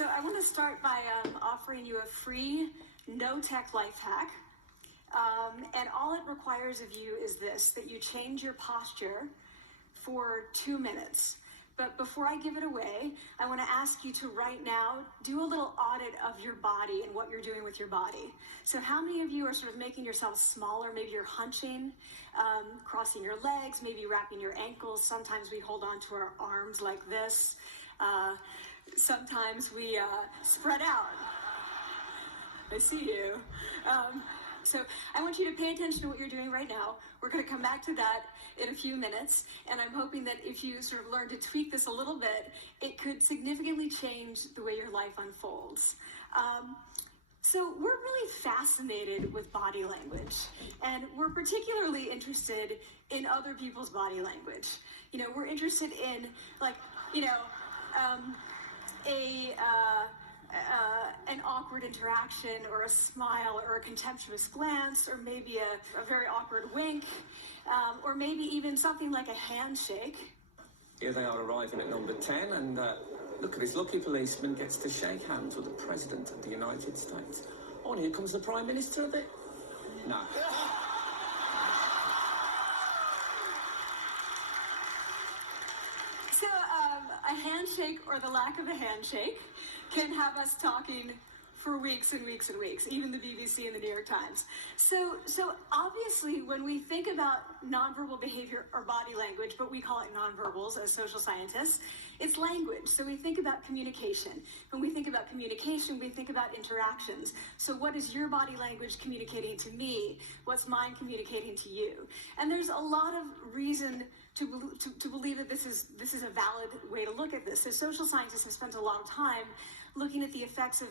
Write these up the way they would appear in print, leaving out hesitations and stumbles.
So I want to start by offering you a free, no-tech life hack. And all it requires of you is this, that you change your posture for 2 minutes. But before I give it away, I want to ask you to right now do a little audit of your body and what you're doing with your body. So how many of you are sort of making yourself smaller? Maybe you're hunching, crossing your legs, maybe wrapping your ankles. Sometimes we hold on to our arms like this. Sometimes we spread out. I see you. So I want you to pay attention to what you're doing right now. We're going to come back to that in a few minutes, and I'm hoping that if you sort of learn to tweak this a little bit, it could significantly change the way your life unfolds. So we're really fascinated with body language, and we're particularly interested in other people's body language. You know, we're interested in, like, you know, an awkward interaction, or a smile, or a contemptuous glance, or maybe a very awkward wink, or maybe even something like a handshake. Here they are arriving at number 10, and look at this lucky policeman gets to shake hands with the President of the United States. Oh, and here comes the Prime Minister of it. No. So a handshake, or the lack of a handshake, can have us talking for weeks and weeks and weeks, even the BBC and the New York Times. So obviously, when we think about nonverbal behavior or body language, but we call it nonverbals as social scientists, it's language. So we think about communication. When we think about communication, we think about interactions. So what is your body language communicating to me? What's mine communicating to you? And there's a lot of reason to believe that this is a valid way to look at this. So social scientists have spent a lot of time looking at the effects of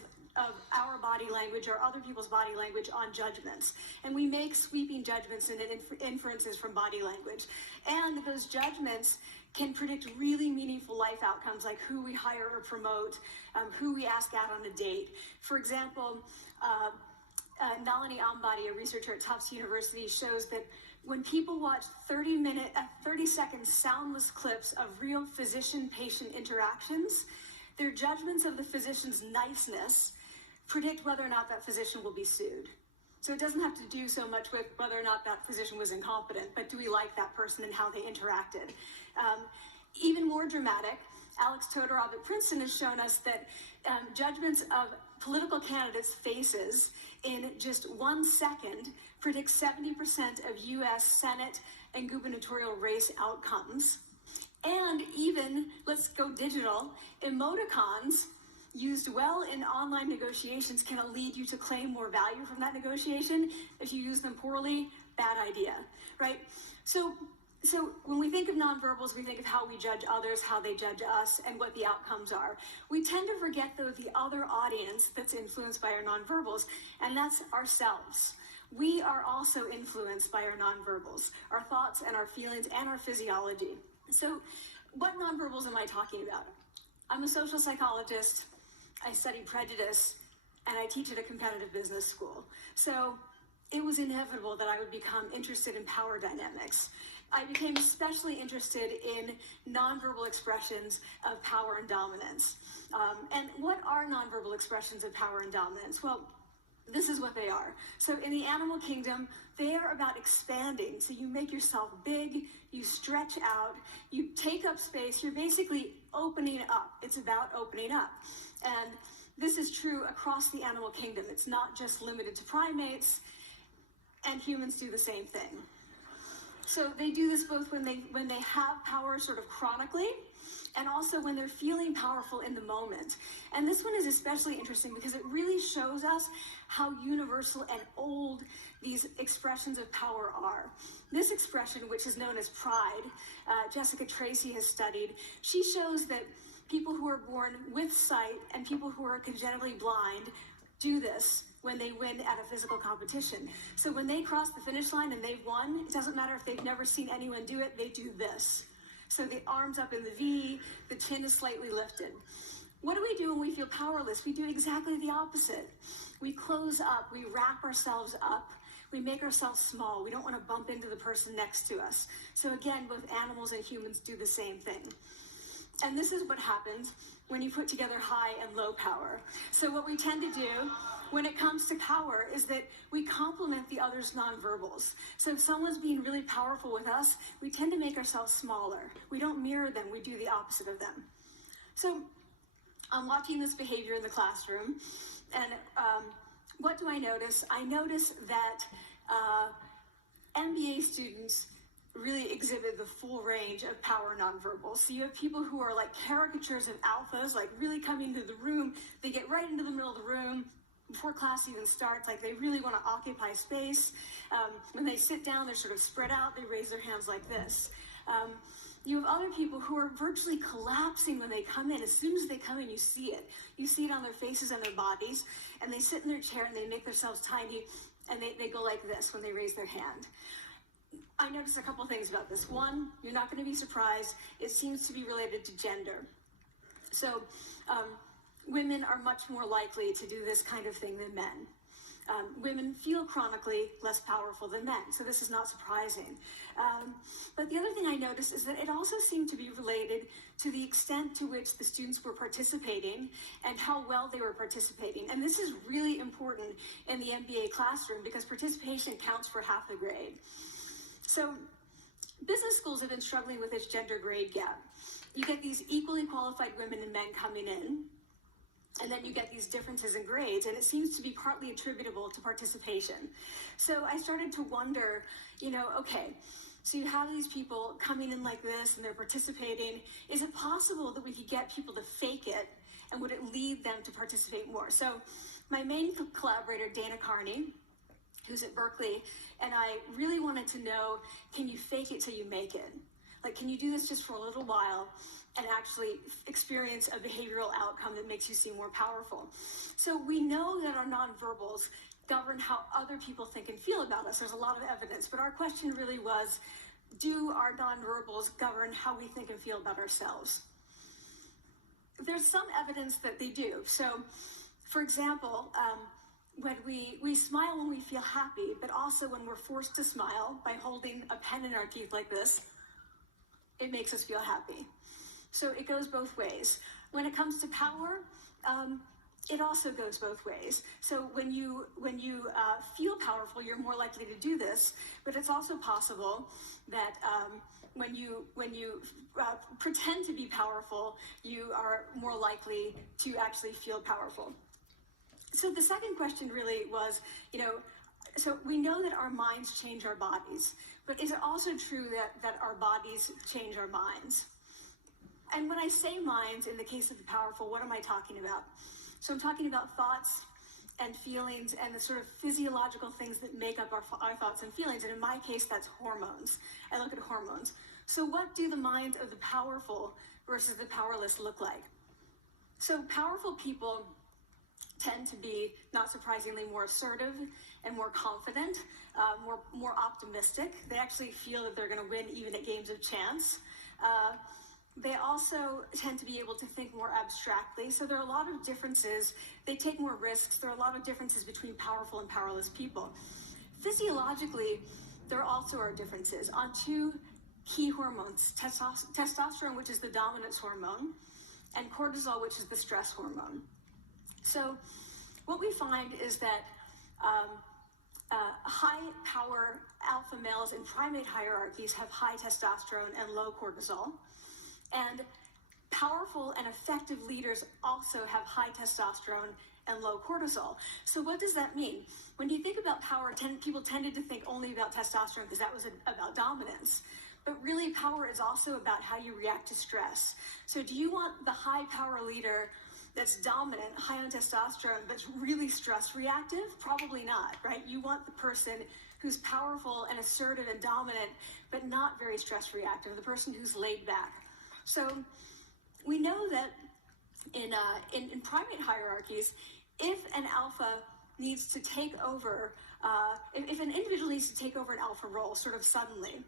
our body language or other people's body language on judgments. And we make sweeping judgments and inferences from body language. And those judgments can predict really meaningful life outcomes, like who we hire or promote, who we ask out on a date. For example, Nalini Ambady, a researcher at Tufts University, shows that when people watch 30-second soundless clips of real physician-patient interactions, their judgments of the physician's niceness predict whether or not that physician will be sued. So it doesn't have to do so much with whether or not that physician was incompetent, but do we like that person and how they interacted? Even more dramatic, Alex Todorov at Princeton has shown us that judgments of political candidates' faces in just 1 second predict 70% of U.S. Senate and gubernatorial race outcomes. And even, let's go digital, emoticons used well in online negotiations can lead you to claim more value from that negotiation. If you use them poorly, bad idea, right? So when we think of nonverbals, we think of how we judge others, how they judge us, and what the outcomes are. We tend to forget, though, the other audience that's influenced by our nonverbals, and that's ourselves. We are also influenced by our nonverbals, our thoughts and our feelings and our physiology. So what nonverbals am I talking about? I'm a social psychologist, I study prejudice, and I teach at a competitive business school. So it was inevitable that I would become interested in power dynamics. I became especially interested in nonverbal expressions of power and dominance. And what are nonverbal expressions of power and dominance? Well, this is what they are. So in the animal kingdom, they are about expanding. So you make yourself big, you stretch out, you take up space, you're basically opening up. It's about opening up. And this is true across the animal kingdom. It's not just limited to primates, and humans do the same thing. So they do this both when they have power sort of chronically, and also when they're feeling powerful in the moment. And this one is especially interesting because it really shows us how universal and old these expressions of power are. This expression, which is known as pride, Jessica Tracy has studied, she shows that people who are born with sight and people who are congenitally blind do this when they win at a physical competition. So when they cross the finish line and they've won, it doesn't matter if they've never seen anyone do it, they do this. So the arms up in the V, the chin is slightly lifted. What do we do when we feel powerless? We do exactly the opposite. We close up, we wrap ourselves up, we make ourselves small. We don't want to bump into the person next to us. So again, both animals and humans do the same thing. And this is what happens when you put together high and low power. So what we tend to do when it comes to power is that we complement the other's nonverbals. So if someone's being really powerful with us, we tend to make ourselves smaller. We don't mirror them, we do the opposite of them. So I'm watching this behavior in the classroom, and what do I notice? I notice that MBA students really exhibit the full range of power nonverbals. So you have people who are like caricatures of alphas, like really coming into the room. They get right into the middle of the room before class even starts, like they really want to occupy space. When they sit down, they're sort of spread out. They raise their hands like this. You have other people who are virtually collapsing when they come in. As soon as they come in, you see it. You see it on their faces and their bodies, and they sit in their chair and they make themselves tiny, and they go like this when they raise their hand. I noticed a couple things about this. One, you're not going to be surprised. It seems to be related to gender. So women are much more likely to do this kind of thing than men. Women feel chronically less powerful than men, so this is not surprising. But the other thing I noticed is that it also seemed to be related to the extent to which the students were participating and how well they were participating. And this is really important in the MBA classroom because participation counts for half the grade. So business schools have been struggling with this gender grade gap. You get these equally qualified women and men coming in, and then you get these differences in grades, and it seems to be partly attributable to participation. So I started to wonder, okay, so you have these people coming in like this and they're participating. Is it possible that we could get people to fake it, and would it lead them to participate more? So my main collaborator, Dana Carney, who's at Berkeley, and I really wanted to know, can you fake it till you make it? Like, can you do this just for a little while and actually experience a behavioral outcome that makes you seem more powerful? So we know that our nonverbals govern how other people think and feel about us. There's a lot of evidence, but our question really was, do our nonverbals govern how we think and feel about ourselves? There's some evidence that they do. So, for example, when we smile when we feel happy, but also when we're forced to smile by holding a pen in our teeth like this, it makes us feel happy. So it goes both ways. When it comes to power, it also goes both ways. So when you feel powerful, you're more likely to do this, but it's also possible that when you pretend to be powerful, you are more likely to actually feel powerful. So the second question really was, so we know that our minds change our bodies, but is it also true that our bodies change our minds? And when I say minds, in the case of the powerful, what am I talking about? So I'm talking about thoughts and feelings and the sort of physiological things that make up our thoughts and feelings. And in my case, that's hormones. I look at hormones. So what do the minds of the powerful versus the powerless look like? So powerful people tend to be, not surprisingly, more assertive and more confident, more optimistic. They actually feel that they're going to win even at games of chance. They also tend to be able to think more abstractly. So there are a lot of differences. They take more risks. There are a lot of differences between powerful and powerless people. Physiologically, there also are differences on two key hormones, testosterone, which is the dominance hormone, and cortisol, which is the stress hormone. So what we find is that high power alpha males in primate hierarchies have high testosterone and low cortisol. And powerful and effective leaders also have high testosterone and low cortisol. So what does that mean? When you think about power, people tended to think only about testosterone because that was about dominance. But really, power is also about how you react to stress. So do you want the high power leader that's dominant, high on testosterone, but really stress reactive? Probably not, right? You want the person who's powerful and assertive and dominant, but not very stress reactive, the person who's laid back. So we know that in primate hierarchies, if an alpha needs to take over, if an individual needs to take over an alpha role sort of suddenly,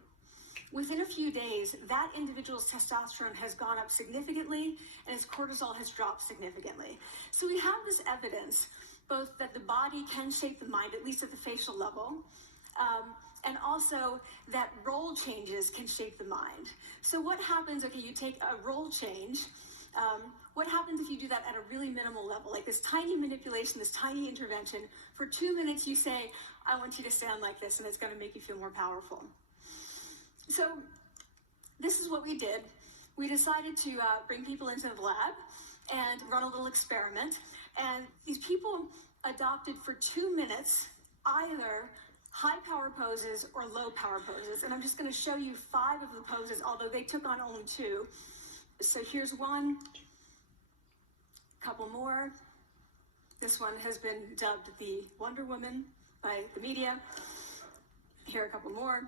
within a few days, that individual's testosterone has gone up significantly and his cortisol has dropped significantly. So we have this evidence, both that the body can shape the mind, at least at the facial level, And also that role changes can shape the mind. So what happens, okay, you take a role change, what happens if you do that at a really minimal level, like this tiny manipulation, this tiny intervention? For 2 minutes you say, I want you to stand like this, and it's going to make you feel more powerful. So this is what we did. We decided to bring people into the lab and run a little experiment. And these people adopted for 2 minutes either high power poses or low power poses. And I'm just going to show you 5 of the poses, although they took on only 2. So here's one, a couple more. This one has been dubbed the Wonder Woman by the media. Here are a couple more.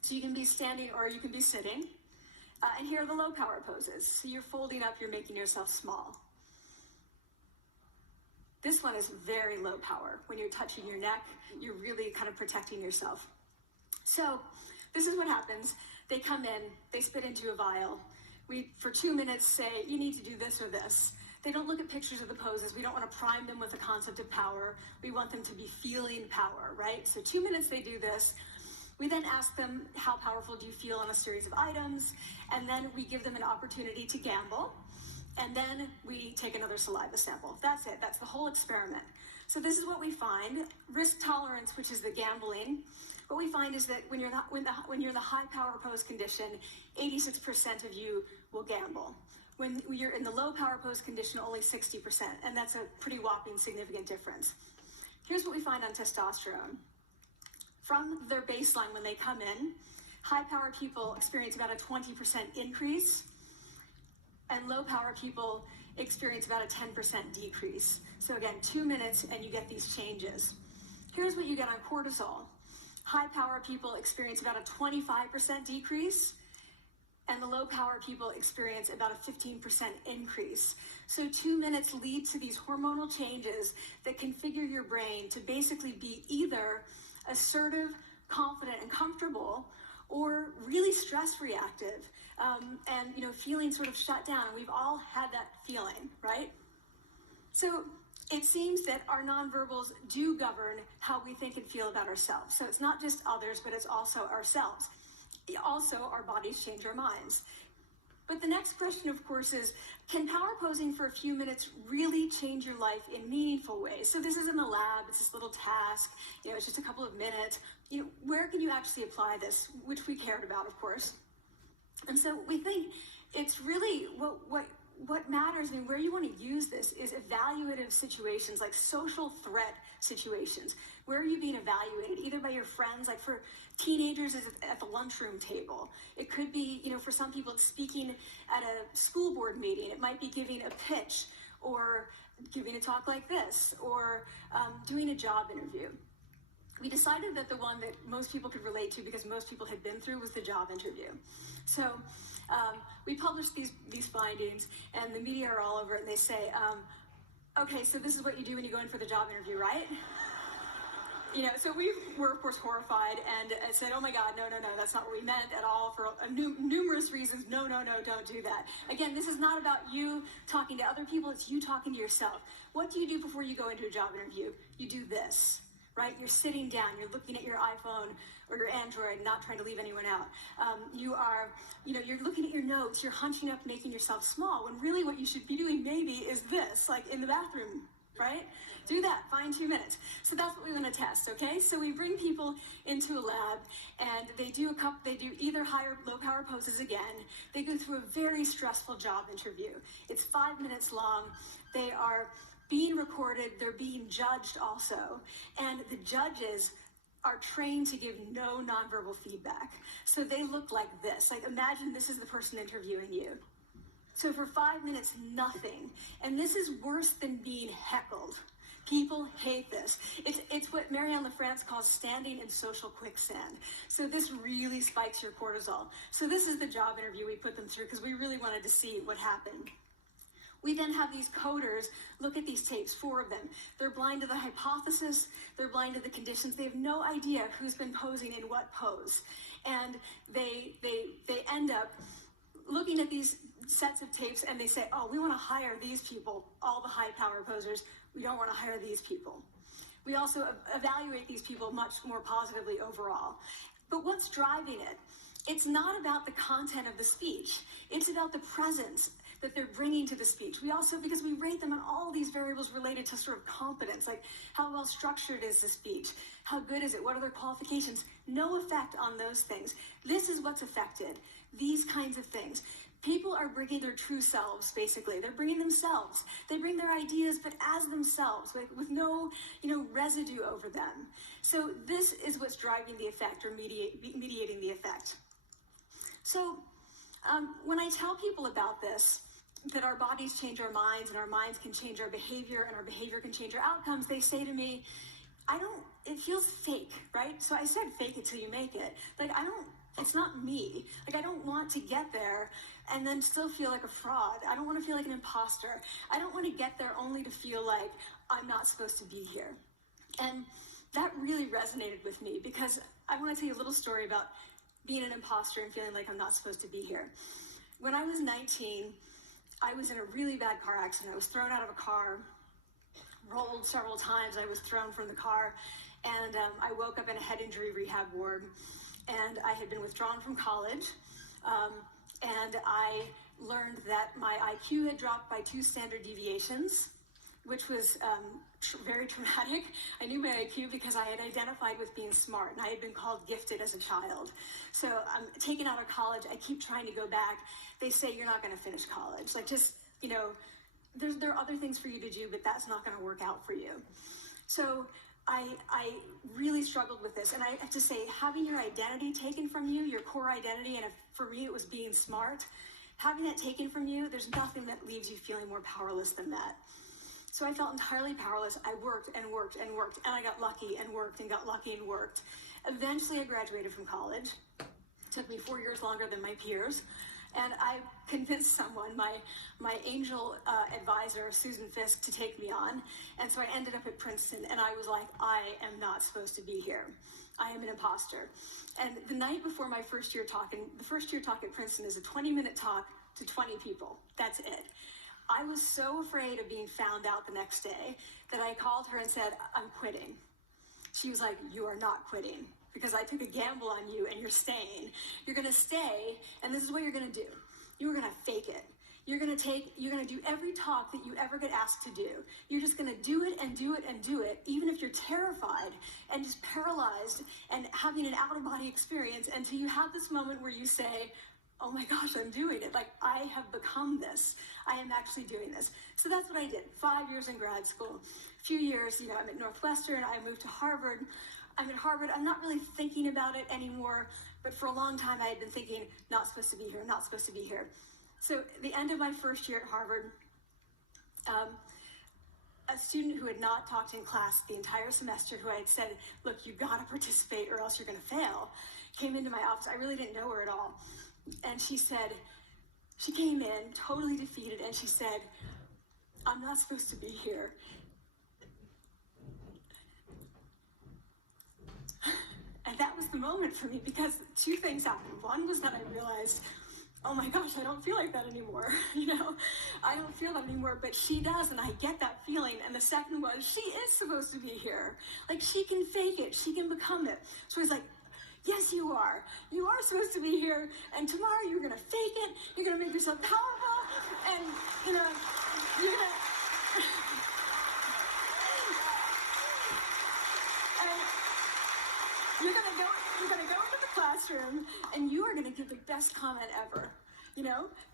So you can be standing or you can be sitting. And here are the low power poses. So you're folding up, you're making yourself small. This one is very low power. When you're touching your neck, you're really kind of protecting yourself. So this is what happens. They come in, they spit into a vial. We, for 2 minutes, say, you need to do this or this. They don't look at pictures of the poses. We don't want to prime them with the concept of power. We want them to be feeling power, right? So 2 minutes they do this. We then ask them, how powerful do you feel on a series of items? And then we give them an opportunity to gamble. And then we take another saliva sample. That's it. That's the whole experiment. So this is what we find. Risk tolerance, which is the gambling. What we find is that when you're in the high power pose condition, 86% of you will gamble. When you're in the low power pose condition, only 60%. And that's a pretty whopping significant difference. Here's what we find on testosterone. From their baseline when they come in, high power people experience about a 20% increase, and low power people experience about a 10% decrease. So again, 2 minutes and you get these changes. Here's what you get on cortisol. High power people experience about a 25% decrease, and the low power people experience about a 15% increase. So 2 minutes lead to these hormonal changes that configure your brain to basically be either assertive, confident, and comfortable, or really stress reactive, and feeling sort of shut down. And we've all had that feeling, right? So it seems that our nonverbals do govern how we think and feel about ourselves. So it's not just others, but it's also ourselves. Also, our bodies change our minds. But the next question, of course, is, can power posing for a few minutes really change your life in meaningful ways? So this is in the lab, it's this little task, it's just a couple of minutes. Where can you actually apply this, which we cared about, of course. And so we think it's really what matters, and where you want to use this is evaluative situations, like social threat situations. Where are you being evaluated, either by your friends, like for teenagers is at the lunchroom table. It could be, for some people it's speaking at a school board meeting. It might be giving a pitch or giving a talk like this, or doing a job interview. We decided that the one that most people could relate to, because most people had been through, was the job interview. So we published these findings, and the media are all over it, and they say, okay, so this is what you do when you go in for the job interview, right? So we were, of course, horrified and said, oh my God, no, that's not what we meant at all, for numerous reasons. No, don't do that. Again, this is not about you talking to other people, it's you talking to yourself. What do you do before you go into a job interview? You do this, right? You're sitting down, you're looking at your iPhone or your Android, not trying to leave anyone out. You're looking at your notes, you're hunching up, making yourself small, when really what you should be doing maybe is this, like in the bathroom, right? Do that, find 2 minutes. So that's what we want to test, okay? So we bring people into a lab, and they do either high or low power poses again. They go through a very stressful job interview. It's 5 minutes long. They are being recorded, they're being judged also, and the judges are trained to give no nonverbal feedback. So they look like this. Like, imagine this is the person interviewing you. So for 5 minutes, nothing. And this is worse than being heckled. People hate this. It's what Marianne LaFrance calls standing in social quicksand. So this really spikes your cortisol. So this is the job interview we put them through, because we really wanted to see what happened. We then have these coders look at these tapes, 4 of them. They're blind to the hypothesis, they're blind to the conditions. They have no idea who's been posing in what pose. And they end up looking at these sets of tapes, and they say, oh, we want to hire these people, all the high power posers. We don't want to hire these people. We also evaluate these people much more positively overall. But what's driving it? It's not about the content of the speech. It's about the presence that they're bringing to the speech. We also, because we rate them on all these variables related to sort of competence, like how well structured is the speech? How good is it? What are their qualifications? No effect on those things. This is what's affected. These kinds of things. People are bringing their true selves, basically. They're bringing themselves. They bring their ideas, but as themselves, with no, residue over them. So this is what's driving the effect or mediating the effect. So when I tell people about this, that our bodies change our minds and our minds can change our behavior and our behavior can change our outcomes, they say to me, it feels fake, right? So I said fake it till you make it. It's not me. I don't want to get there and then still feel like a fraud. I don't want to feel like an imposter. I don't want to get there only to feel like I'm not supposed to be here. And that really resonated with me because I want to tell you a little story about being an imposter and feeling like I'm not supposed to be here. When I was 19, I was in a really bad car accident. I was thrown out of a car, rolled several times. I was thrown from the car, and I woke up in a head injury rehab ward. And I had been withdrawn from college, and I learned that my IQ had dropped by 2 standard deviations, which was very traumatic. I knew my IQ because I had identified with being smart, and I had been called gifted as a child. So I'm taken out of college. I keep trying to go back. They say, you're not going to finish college. There are other things for you to do, but that's not going to work out for you. So I really struggled with this. And I have to say, having your identity taken from you, your core identity, and for me it was being smart, having that taken from you, there's nothing that leaves you feeling more powerless than that. So I felt entirely powerless. I worked and worked and worked, and I got lucky and worked and got lucky and worked. Eventually I graduated from college. It took me 4 years longer than my peers. And I convinced someone, my angel advisor, Susan Fisk, to take me on. And so I ended up at Princeton, and I was like, I am not supposed to be here. I am an imposter. And the night before my first year talk, and the first year talk at Princeton is a 20-minute talk to 20 people. That's it. I was so afraid of being found out the next day that I called her and said, I'm quitting. She was like, you are not quitting, because I took a gamble on you and you're staying. You're going to stay, and this is what you're going to do. You're going to fake it. You're going to do every talk that you ever get asked to do. You're just going to do it and do it and do it, even if you're terrified and just paralyzed and having an out-of-body experience until you have this moment where you say, oh my gosh, I'm doing it. I have become this. I am actually doing this. So that's what I did. 5 years in grad school. A few years, I'm at Northwestern. I moved to Harvard. I'm at Harvard. I'm not really thinking about it anymore, but for a long time I had been thinking, not supposed to be here, not supposed to be here. So at the end of my first year at Harvard, a student who had not talked in class the entire semester, who I had said, look, you got to participate or else you're going to fail, came into my office. I really didn't know her at all. And she came in totally defeated, and she said, I'm not supposed to be here. And that was the moment for me, because 2 things happened. One was that I realized, oh my gosh, I don't feel like that anymore. I don't feel that anymore, but she does, and I get that feeling. And the second was, she is supposed to be here. She can fake it. She can become it. So I was like, yes, you are. You are supposed to be here, and tomorrow you're going to fake it. You're going to make yourself powerful, and, you're going to... You're gonna go into the classroom, and you are gonna give the best comment ever,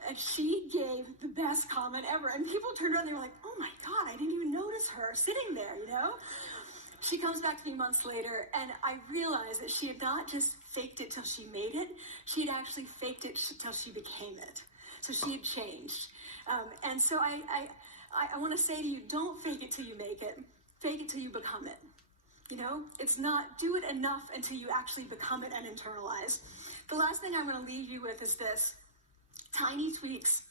And she gave the best comment ever, and people turned around and they were like, "Oh my God, I didn't even notice her sitting there," She comes back to me months later, and I realized that she had not just faked it till she made it; she had actually faked it till she became it. So she had changed, and so I want to say to you, don't fake it till you make it. Fake it till you become it. It's not do it enough until you actually become it and internalize. The last thing I'm going to leave you with is this. Tiny tweaks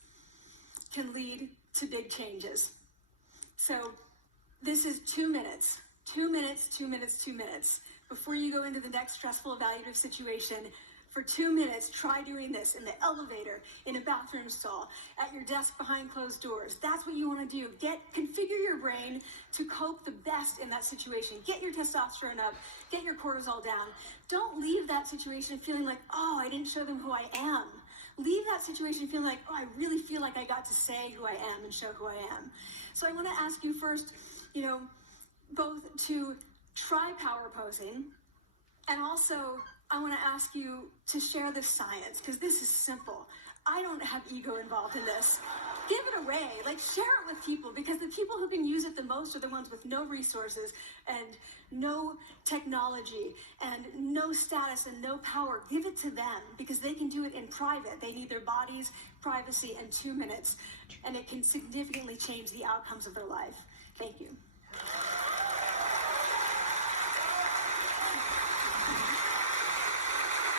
can lead to big changes. So this is 2 minutes. 2 minutes, 2 minutes, 2 minutes. Before you go into the next stressful evaluative situation, for 2 minutes, try doing this in the elevator, in a bathroom stall, at your desk behind closed doors. That's what you want to do. Configure your brain to cope the best in that situation. Get your testosterone up, get your cortisol down. Don't leave that situation feeling like, oh, I didn't show them who I am. Leave that situation feeling like, oh, I really feel like I got to say who I am and show who I am. So I want to ask you first, both to try power posing, and also I want to ask you to share the science, because this is simple. I don't have ego involved in this. Give it away, share it with people, because the people who can use it the most are the ones with no resources and no technology and no status and no power. Give it to them, because they can do it in private. They need their bodies, privacy, and 2 minutes, and it can significantly change the outcomes of their life. Thank you.